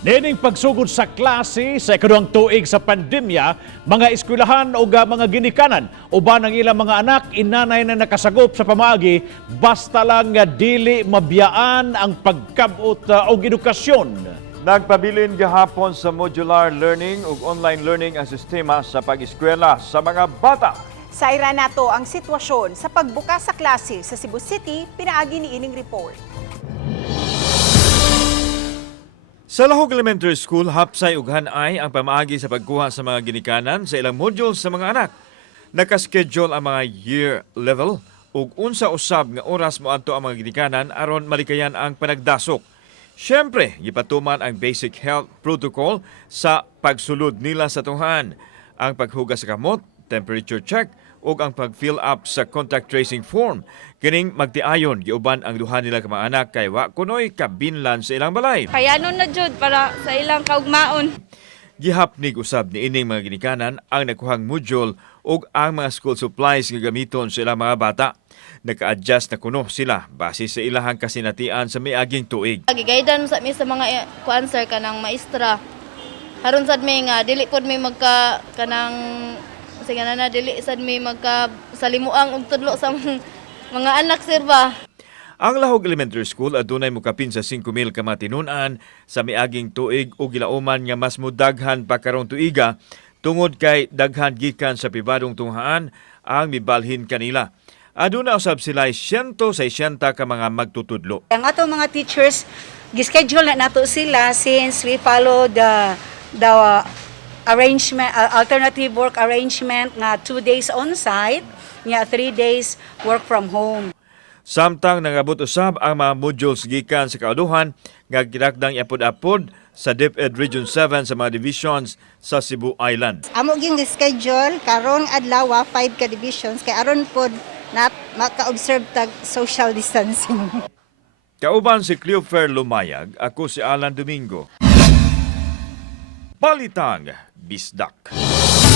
Nining pagsugod sa klase sa ikaduhang tuig sa pandemya, mga eskwelahan o mga ginikanan uban ang ilang mga anak inanay na nakasagop sa pamaagi basta lang nga dili mabiyaan ang pagkabot og edukasyon. Nagpabilin gahapon sa modular learning ug online learning ang sistema sa pag-eskwela sa mga bata. Sa ira nato ang sitwasyon sa pagbukas sa klase sa Cebu City, pinaagi ni ining report. Sa Lahog Elementary School, hapsay ug hanay ang pamaagi sa pagkuha sa mga ginikanan sa ilang modules sa mga anak. Nakaschedule ang mga year level ug unsa usab nga oras moadto ang mga ginikanan aron malikayan ang panagdasok. Siyempre, gipatuman ang basic health protocol sa pagsulod nila sa tuhan, ang paghugas sa kamot, temperature check, ug ang pag-fill up sa contact tracing form. Kining magtiayon giuban ang duha nila ka mga anak kay wa kunoy kabinlan sa ilang balay. Kayanon na jud para sa ilang kaugmaon. Gihapnig usab ni ining mga ginikanan ang nakuhang module ug ang mga school supplies nga gamiton sa ilang mga bata. Naka-adjust na kuno sila base sa ilahang kasinatian sa miaging tuig. Gigaydan sa mi sa mga kuan sir kanang maestra. Haron sad mi nga dili pod mi magka kanang sige na dili sad mi magka salimuang og tudlo sa mga anak sir ba. Ang Lahog Elementary School adunay mokapin sa 5,000 ka matinunan sa miaging tuig ug gilauman nga mas mudaghan pa karong tuiga tungod kay daghan gikan sa pribadong tunghaan ang mibalhin kanila. Aduna usab sila 160 ka mga magtutudlo. Ang ato mga teachers, gischedule na nato sila since we follow the arrangement, alternative work arrangement nga 2 days on-site, nga 3 days work from home. Samtang nangabot usab ang mga modules gikan sa kauduhan nga ginakdang iapod-apod sa DepEd Region 7 sa mga divisions sa Cebu Island. Amo ging schedule karong adlaw 5 ka divisions kay aron pod na maka-observe tag social distancing. Kauban si Cleofer Lumayag, ako si Alan Domingo. Balitang Bisdak.